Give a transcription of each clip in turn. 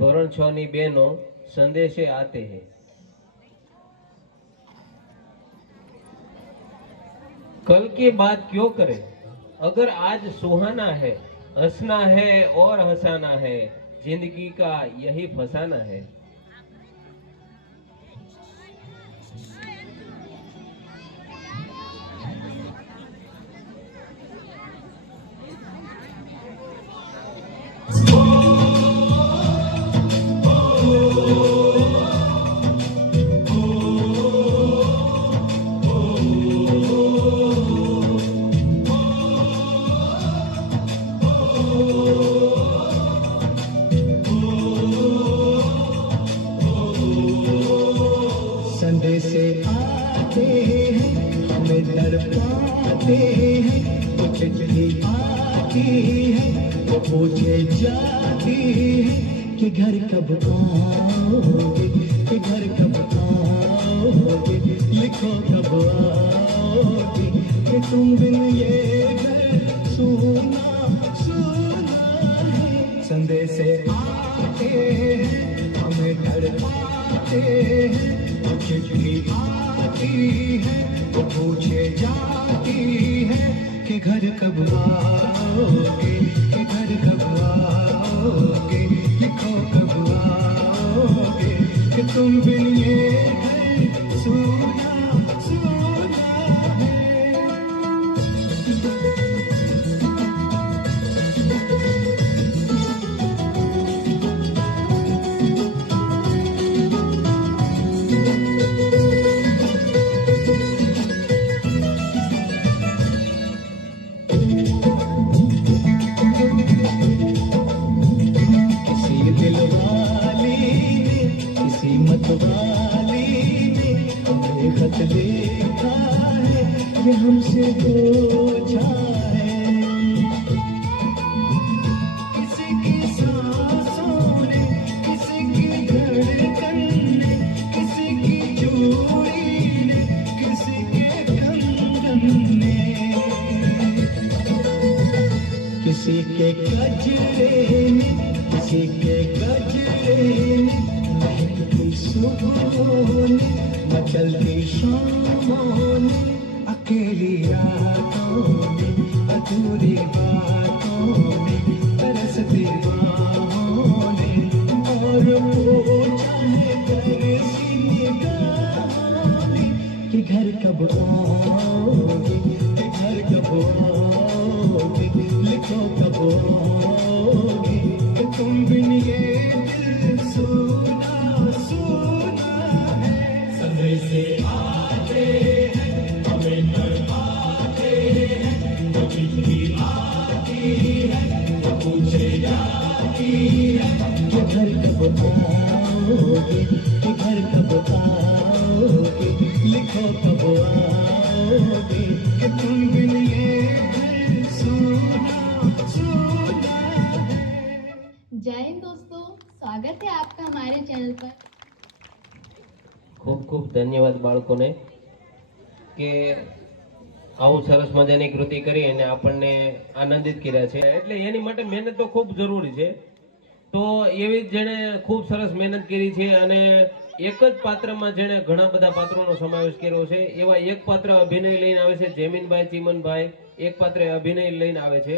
ધોરણ છ ની બહેનો સંદેશે આતે હૈ کل کی بات کیوں کرے اگر آج سہانا ہے ہنسنا ہے اور ہنسانا ہے زندگی کا یہی فسانا ہے ہیں آتی ہے وہ جاتی ہے کہ گھر کب آؤ گے کہ گھر کب آؤ لکھو کب آؤ تم بن یہ سونا سونا سندے سے آتے પ્રભુ છે જાતિ હે કે ઘર نے ہم سے پوچھا جائے۔ کسی کی سانسوں کسی کی دھڑکن کسی کی چوری کسی کے کنگن نے۔ کسی کے گجرے نے کسی کے گجرے نے مہکتی صبحوں نے مچلتی شاموں نے گھر کب گھر کب لکھو کب آؤگے تم بھی स्वागत है आपका हमारे चैनल पर ખૂબ ખૂબ ધન્યવાદ બાળકોને કે આવું સરસ મજાની કૃતિ કરી અને આપણને આનંદિત કર્યા છે એટલે એની માટે મહેનત તો ખૂબ જરૂરી છે તો એવી જ જેણે ખૂબ સરસ મહેનત કરી છે અને એક જ પાત્રમાં જેણે ઘણા બધા પાત્રોનો સમાવેશ કર્યો છે એવા એક પાત્ર અભિનય લઈને આવે છે જેમિનભાઈ ચીમનભાઈ એક પાત્ર અભિનય લઈને આવે છે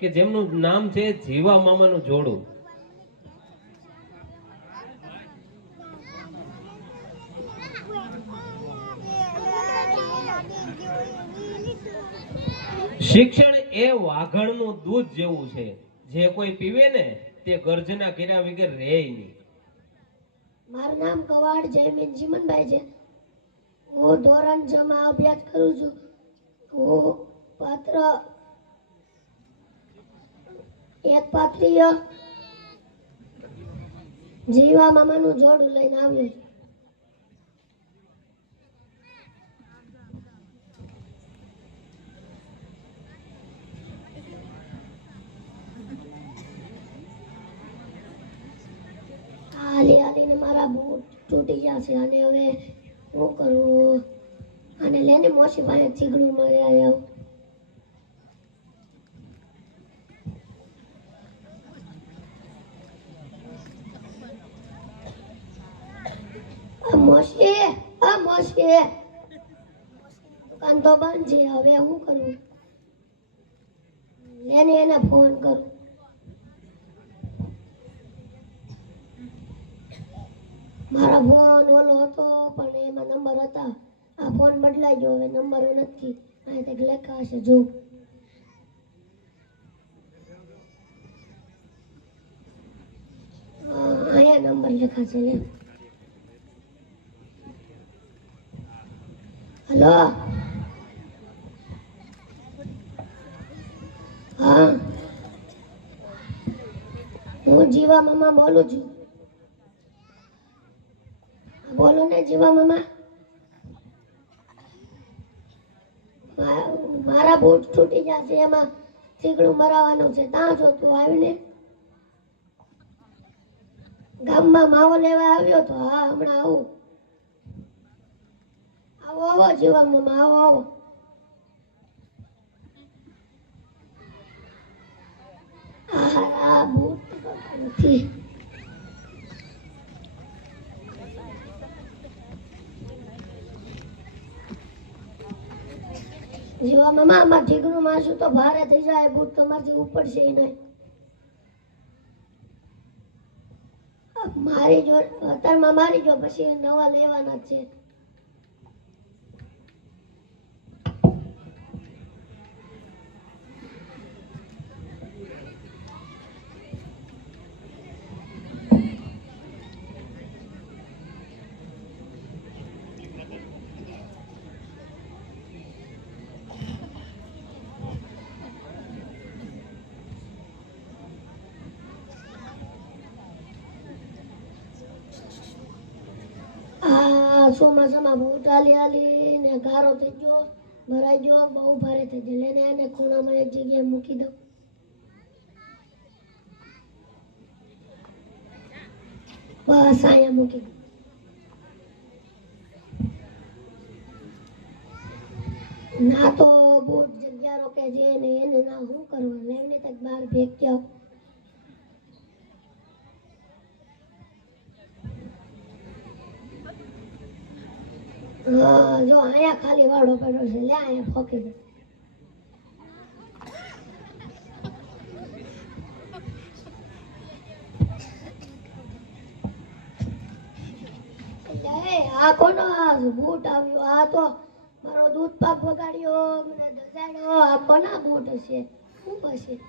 કે જેમનું નામ છે જીવા મામાનું જોડું શિક્ષણ એ વાઘણનું દૂધ જેવું છે. જે કોઈ પીવે ને, તે ગર્જના કર્યા વગર રહે નહીં. મારું નામ કવાડ જયમીન ચીમનભાઈ છે. હું ધોરણ છ માં અભ્યાસ કરું છું. હું પાત્ર એક પાત્રીય જીવા મામાનું જોડું લઈને આવ્યું છું. તૂટી ગયા અને હવે શું કરવું અને લેને મોસી પાસે ચીગડું મળે આવ્યો મોસી, આ દુકાન તો બંધ છે. હવે શું કરું? એને એને ફોન કરું. મારા ફોન ઓલો હતો, પણ એમાં નંબર હતા. આ ફોન બદલાઈ ગયો, હવે નંબર નથી. અહીં કંઈક લેખા હશે જો અહીંયા નંબર લેખા છે લે. હલો? હા. હું જીવા મામા બોલું છું. બોલો જીવા મામા. મારા બૂટ તૂટી જશે, એમાં થીગડું મરાવાનું છે ત્યાં છો તું આવીને ગામમાં માવો લેવા આવ્યો તો, હા, હમણાં આવું. આવો આવો જીવા મામા, આવો આવો. આ બૂટ નથી. જીવા મામા આમાં ઠીકનું મારશું તો ભારે થઈ જાય, ભૂત તમારથી ઉપડશે ય નહીં. મારી જો, અત્યારમાં મારી જો, પછી નવા લેવાના છે આ ચોમાસામાં બહુ ચાલી હાલી ને ગારો થઈ ગયો, ભરાઈ ગયો, બહુ ભારે થઈ ગયો. લઈને એને ખૂણામાં એક જગ્યાએ મૂકી દઉં. બસ અહીંયા મૂકી દઉં. ના તો બહુ જગ્યા રોકે છે ને એને ના શું કરવા. લઈને તક બહાર ફેંક્યો હા જો અહીંયા ખાલી વાળો પડ્યો છે. લે, અહીંયા ફોકી દે. આ કોનો આ બૂટ આવ્યો? આ તો મારો દૂધ પાક બગાડ્યો મને દજાડ્યો. આ કોના બૂટ હશે? શું હશે?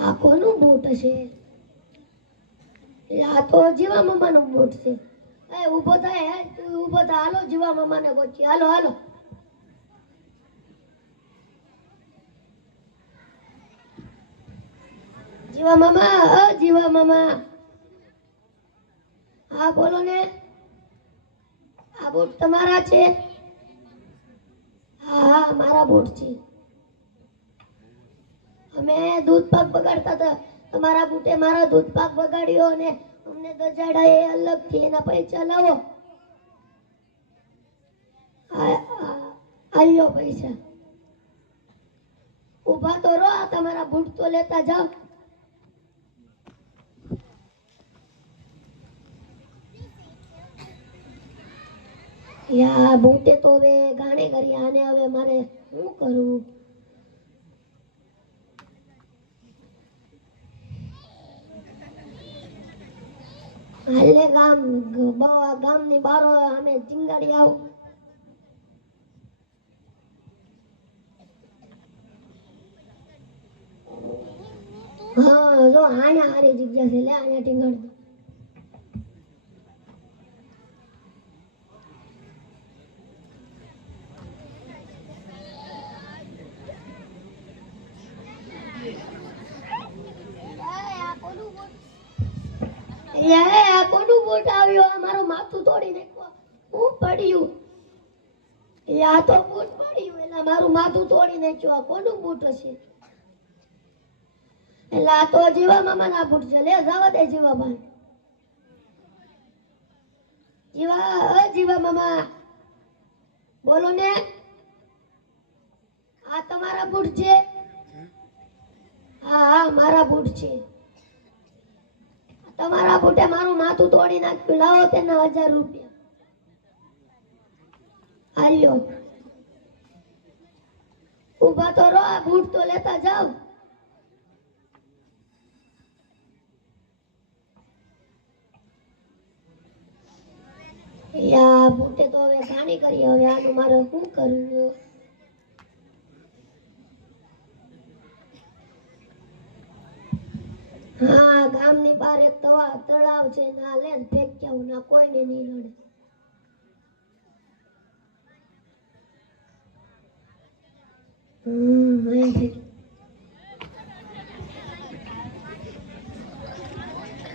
આ કોનું બૂટ હશે? આ તો જીવા મામાનું બૂટ છે. એ થાય, હે? ઊભો હાલો, જીવા મામાને પહોંચી હાલો હાલો. જીવા મામા અ જીવા મામા. હા, બોલો ને. આ બૂટ તમારા છે? હા હા, મારા બૂટ છે. અમે દૂધ પાક બગાડતા હતા. તમારા બૂટે મારા દૂધ પાક બગાડ્યો અને અમને ગજાડા એ અલગથી એના પૈસા લાવો આલ્યો પૈસા. ઊભા તો આ તમારા બૂટ તો લેતા જાઓ. યા બૂટે તો હવે ગાણે કરી આને હવે મારે શું કરવું? હાલે ગામ ગ- બા- ગામની બારો અમે ચિંગાડી આવ હા જો આયા હારી જગ્યા છે લે આયા ટીંગાડ દો એ આ કોનું બૂટ આવ્યો આ મારું માથું તોડી નાખ્યો હું પડ્યું. એ આ તો બૂટ પડ્યું? એટલે મારું માથું તોડી નાખ્યું. આ કોનું બૂટ હશે? એટલે આ તો જીવા મામાના બૂટ છે. લે જવા દે જીવા ભાઈ જીવા જીવા મામા. બોલો ને. આ તમારા બૂટ છે? હા હા મારા બૂટ છે. તમારા બુટે મારું માથું તોડી નાખ્યું. લાવો તેના હજાર રૂપિયા. ઊભા તો રહો, આ બૂટ તો લેતા જાઓ. યા બુટે તો હવે ઘાણી કરી, હવે આનું મારે શું કરવું? હા ગામની બહાર એક તવા તળાવ છે ના લે ફેંક્યા હું ના કોઈને નહીં.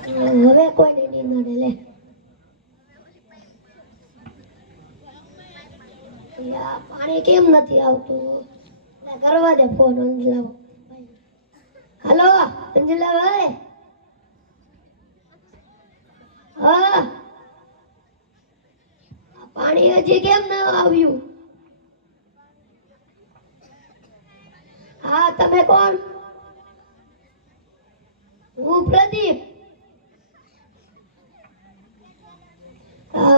હા, હવે કોઈને નહીં નડે લે. પાણી કેમ નથી આવતું? કરવા દે ફોન હલો? અંજલાભાઈ હા. પાણી હજી કેમ ન આવ્યું? હા, તમે કોણ? હું પ્રદીપ.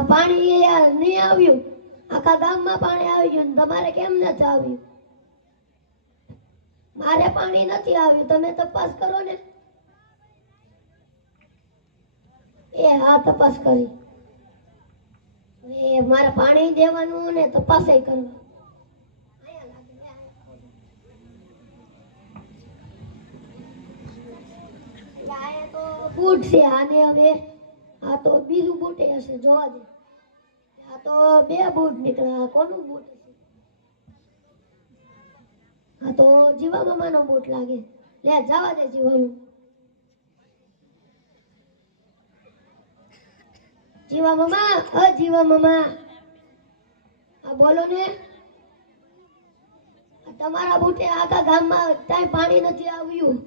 પાણી નહીં આવ્યું. આખા ગામમાં પાણી આવી ગયું તમારે કેમ નથી આવ્યું? મારે પાણી નથી આવ્યું. તમે તપાસ કરો ને. એ હા, તપાસ કરી. એ મારે પાણી દેવાનું ને તપાસે કરવા. બૂટ છે, આને હવે આ તો બીજું બૂટ હશે, જોવા દે. આ તો બે બૂટ નીકળ્યા કોનું બૂટ આ તો જીવા મામાનો બૂટ લાગે. લે, જવા દે જીવાનું જીવા મામા અ જીવા મામા આ બોલો ને. તમારા બૂટે આખા ગામમાં ક્યાંય પાણી નથી આવ્યું.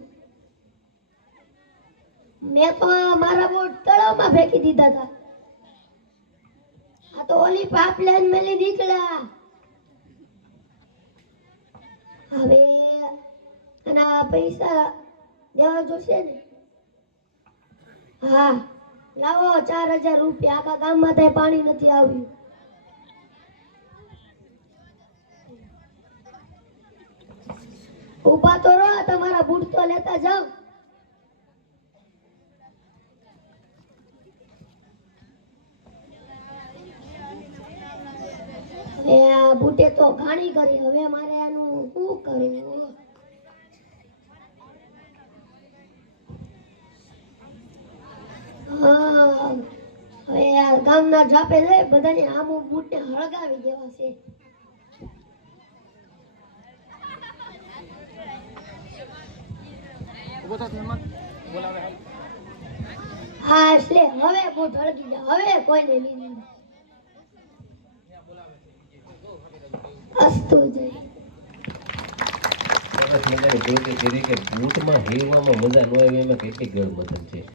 મેં તો મારા બૂટ તળાવમાં ફેંકી દીધા હતા. આ તો ઓલી પાઇપલાઇન મેલી નીકળ્યા. હવે આના પૈસા દેવા જોશે ને? હા, લાવો ચાર હજાર રૂપિયા. આખા ગામમાં તો પાણી નથી આવ્યું. ઊભા તો રહો, તમારા બૂટ તો લેતા જાઓ. એ આ બૂટે તો ઘાણી કરી. હવે મારે શું કરવું ગામના જાપે જઈ બધાને આમો બૂટને હળગાવી દેવા છે હા એટલે હવે બૂટ હળગી જાય હવે કોઈને લીધી. અસ્તુ જય સરસ મજાની જોઈ કરી કે બૂટમાં હેવામાં મજા ન આવે એમાં કેટલી ગળમથલ છે.